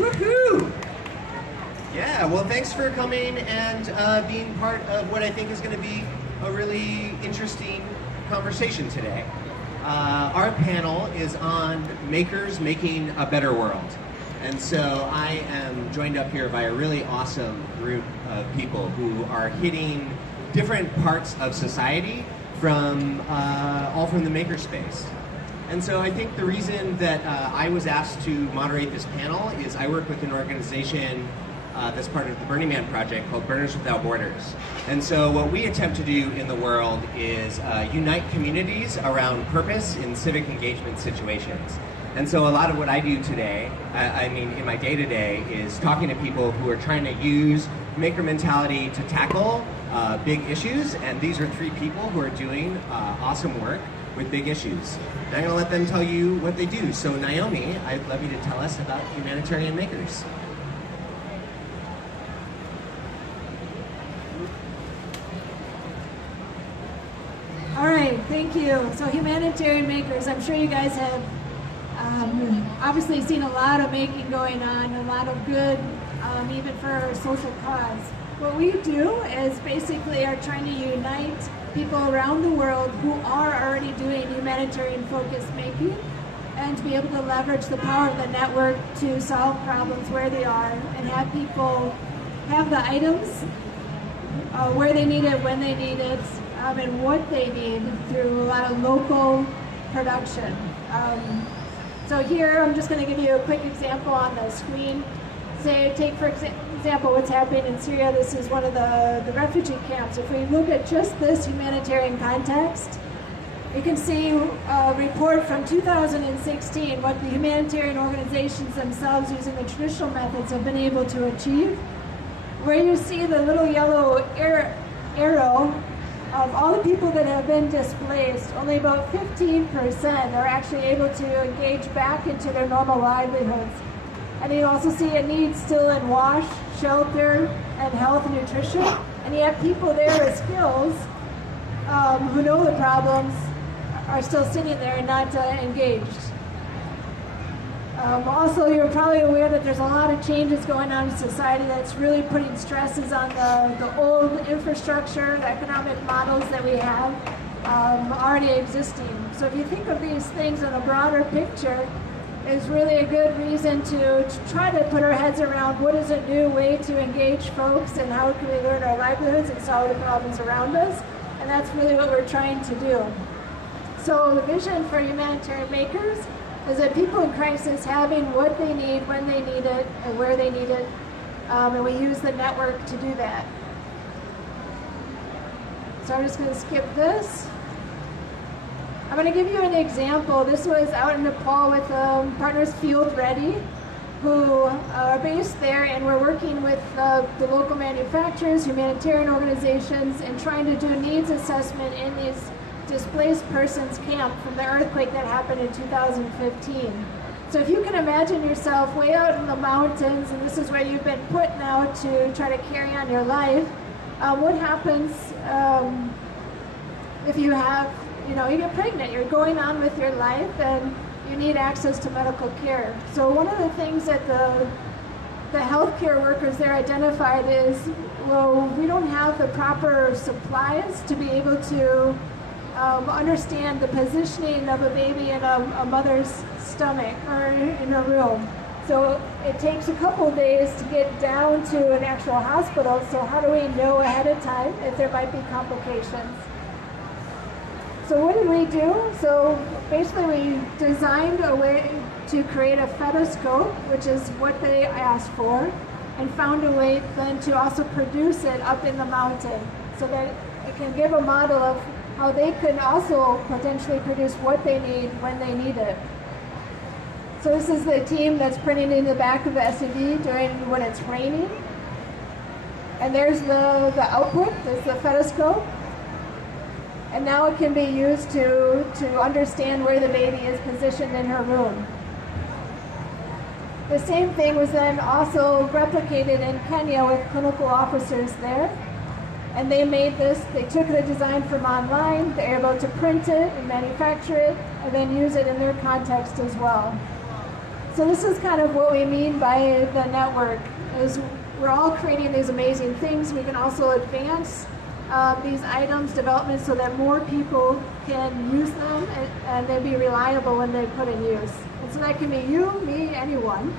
Woohoo! Yeah, well, thanks for coming and being part of what I think is going to be a really interesting conversation today. Our panel is on makers making a better world. And so I am joined up here by a really awesome group of people who are hitting different parts of society from all from the makerspace. And so I think the reason that I was asked to moderate this panel is I work with an organization that's part of the Burning Man project called Burners Without Borders. And so what we attempt to do in the world is unite communities around purpose in civic engagement situations. And so a lot of what I do today, in my day-to-day, is talking to people who are trying to use maker mentality to tackle big issues. And these are three people who are doing awesome work with big issues. And I'm going to let them tell you what they do. So Naomi, I'd love you to tell us about humanitarian makers. All right, thank you. So humanitarian makers, I'm sure you guys have obviously seen a lot of making going on, a lot of good, even for our social cause. What we do is basically are trying to unite people around the world who are already doing humanitarian focused making and to be able to leverage the power of the network to solve problems where they are and have people have the items where they need it, when they need it, and what they need through a lot of local production. So here I'm just going to give you a quick example on the screen. Say, take for example what's happening in Syria. This is one of the refugee camps. If we look at just this humanitarian context, you can see a report from 2016 what the humanitarian organizations themselves using the traditional methods have been able to achieve. Where you see the little yellow arrow of all the people that have been displaced, only about 15% are actually able to engage back into their normal livelihoods. And you also see a need still in wash, shelter, and health and nutrition. And yet people there with skills who know the problems are still sitting there and not engaged. Also, you're probably aware that there's a lot of changes going on in society that's really putting stresses on the old infrastructure, the economic models that we have already existing. So if you think of these things in a broader picture, is really a good reason to try to put our heads around what is a new way to engage folks and how can we learn our livelihoods and solve the problems around us. And that's really what we're trying to do. So the vision for humanitarian makers is that people in crisis having what they need, when they need it, and where they need it, and we use the network to do that. So I'm just going to skip this. I'm going to give you an example. This was out in Nepal with partners Field Ready, who are based there, and we're working with the local manufacturers, humanitarian organizations, and trying to do needs assessment in these displaced persons camp from the earthquake that happened in 2015. So if you can imagine yourself way out in the mountains, and this is where you've been put now to try to carry on your life, what happens if you have, you get pregnant, you're going on with your life and you need access to medical care. So one of the things that the healthcare workers there identified is, well, we don't have the proper supplies to be able to understand the positioning of a baby in a mother's stomach or in a room. So it takes a couple days to get down to an actual hospital. So how do we know ahead of time if there might be complications? So what did we do? So basically we designed a way to create a fetoscope, which is what they asked for, and found a way then to also produce it up in the mountain so that it can give a model of how they can also potentially produce what they need when they need it. So this is the team that's printing in the back of the SUV during when it's raining. And there's the output, there's the fetoscope. And now it can be used to understand where the baby is positioned in her room. The same thing was then also replicated in Kenya with clinical officers there. And they made this, they took the design from online, they're able to print it and manufacture it, and then use it in their context as well. So this is kind of what we mean by the network, is we're all creating these amazing things. We can also advance these items development so that more people can use them and they be reliable when they put in use. And so that can be you, me, anyone.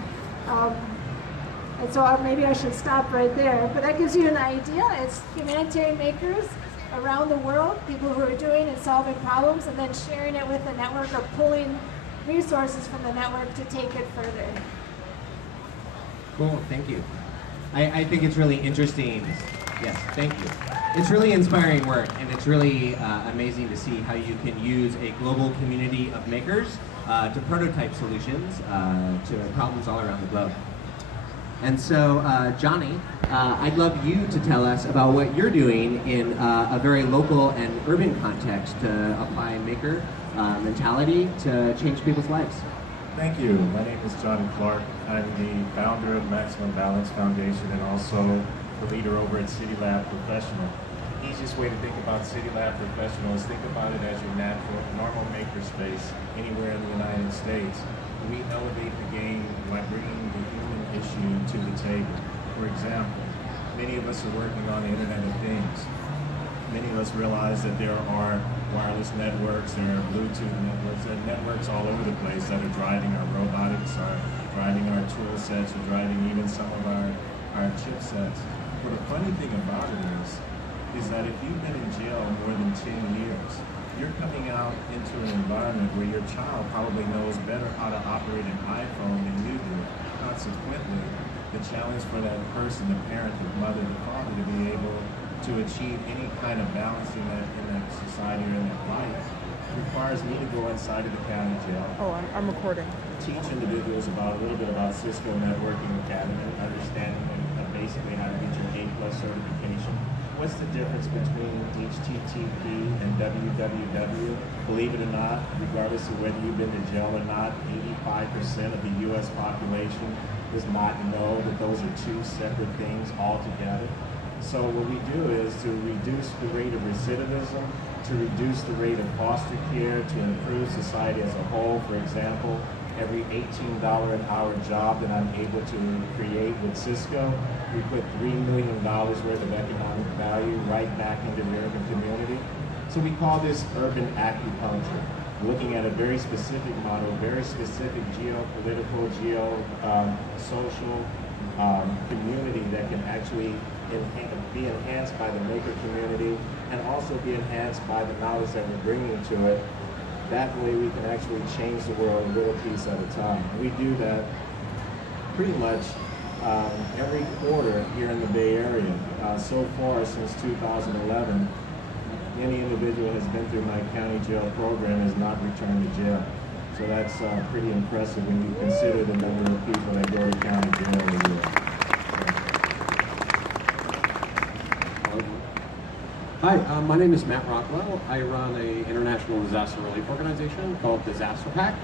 And so maybe I should stop right there, but that gives you an idea. It's humanitarian makers around the world, people who are doing and solving problems and then sharing it with the network or pulling resources from the network to take it further. Cool, thank you. I think it's really interesting. Yes, thank you. It's really inspiring work, and it's really amazing to see how you can use a global community of makers to prototype solutions to problems all around the globe. And so, Johnny, I'd love you to tell us about what you're doing in a very local and urban context to apply maker mentality to change people's lives. Thank you. My name is Johnny Clark. I'm the founder of Maximum Balance Foundation and also the leader over at CityLab Professional. The easiest way to think about CityLab Professional is think about it as your natural, normal makerspace anywhere in the United States. We elevate the game by bringing the human issue to the table. For example, many of us are working on the Internet of Things. Many of us realize that there are wireless networks, there are Bluetooth networks, there are networks all over the place that are driving our robotics, are driving our tool sets, are driving even some of our chipsets. But the funny thing about it is that if you've been in jail more than 10 years, you're coming out into an environment where your child probably knows better how to operate an iPhone than you do. Consequently, the challenge for that person, the parent, the mother, the father, to be able to achieve any kind of balance in that society or in that life requires me to go inside of the county jail. Oh, I'm recording. Teach individuals about a little bit about Cisco Networking Academy, understanding basically how to get your A+ certification. What's the difference between HTTP and www? Believe it or not, regardless of whether you've been to jail or not, 85% of the U.S. population does not know that those are two separate things altogether. So what we do is to reduce the rate of recidivism, to reduce the rate of foster care, to improve society as a whole. For example, every $18 an hour job that I'm able to create with Cisco, we put $3 million worth of economic value right back into the urban community. So we call this urban acupuncture, looking at a very specific model, very specific geopolitical, social community that can actually be enhanced by the maker community and also be enhanced by the knowledge that we're bringing to it. That way we can actually change the world a little piece at a time. We do that pretty much every quarter here in the Bay Area. So far since 2011, any individual has been through my county jail program has not returned to jail. So that's pretty impressive when you consider the number of people that go to county jail a year. Hi, my name is Matt Rockwell. I run an international disaster relief organization called Disaster Pack.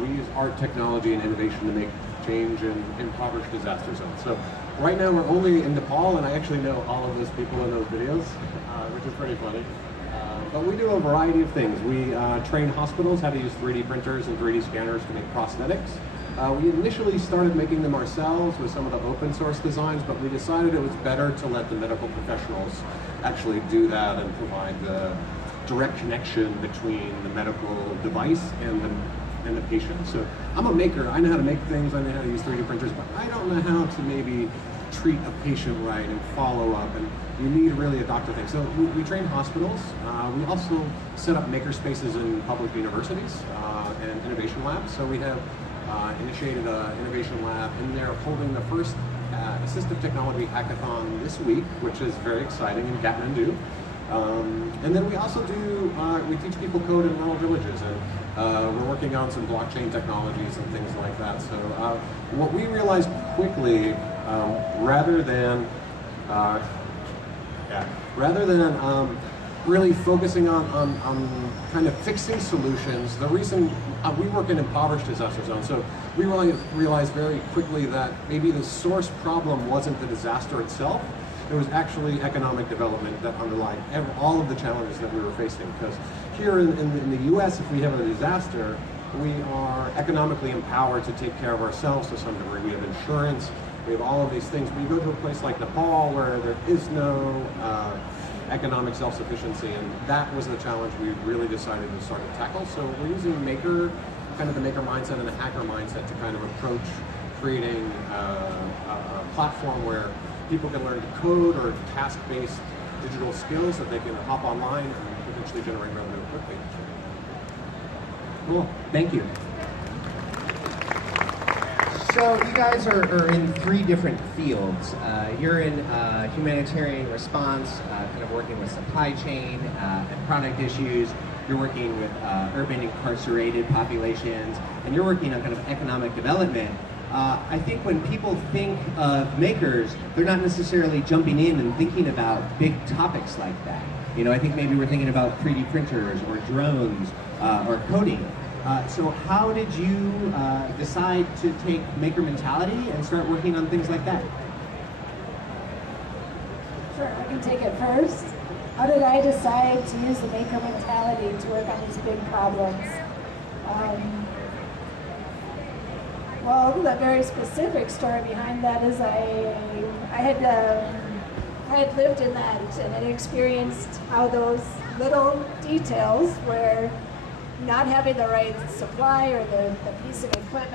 We use art, technology, and innovation to make change in impoverished disaster zones. So right now we're only in Nepal, and I actually know all of those people in those videos, which is pretty funny. But we do a variety of things. We train hospitals how to use 3D printers and 3D scanners to make prosthetics. We initially started making them ourselves with some of the open source designs, but we decided it was better to let the medical professionals actually do that and provide the direct connection between the medical device and the patient. So I'm a maker. I know how to make things. I know how to use 3D printers, but I don't know how to maybe treat a patient right and follow up. And you need really a doctor thing. So we train hospitals. We also set up maker spaces in public universities and innovation labs. So we have initiated an innovation lab in there holding the first assistive technology hackathon this week, which is very exciting in Kathmandu. And then we also do, we teach people code in rural villages, and we're working on some blockchain technologies and things like that. So what we realized quickly, rather than really focusing on kind of fixing solutions, the reason we work in impoverished disaster zones, so we realized very quickly that maybe the source problem wasn't the disaster itself. It was actually economic development that underlied all of the challenges that we were facing. Because here in the US, if we have a disaster, We are economically empowered to take care of ourselves to some degree. We have insurance, we have all of these things. When you go to a place like Nepal where there is no economic self-sufficiency, and that was the challenge we really decided to start to tackle. So we're using maker, kind of the maker mindset and the hacker mindset to kind of approach creating a platform where people can learn to code or task-based digital skills that they can hop online and potentially generate revenue quickly. Cool, thank you. So you guys are in 3 different fields. You're in humanitarian response, kind of working with supply chain and product issues. You're working with urban incarcerated populations, and you're working on kind of economic development. I think when people think of makers, they're not necessarily jumping in and thinking about big topics like that. You know, I think maybe we're thinking about 3D printers or drones or coding. So how did you decide to take maker mentality and start working on things like that? Sure, I can take it first. How did I decide to use the maker mentality to work on these big problems? Well, the very specific story behind that is I had lived in that and had experienced how those little details where not having the right supply or the piece of equipment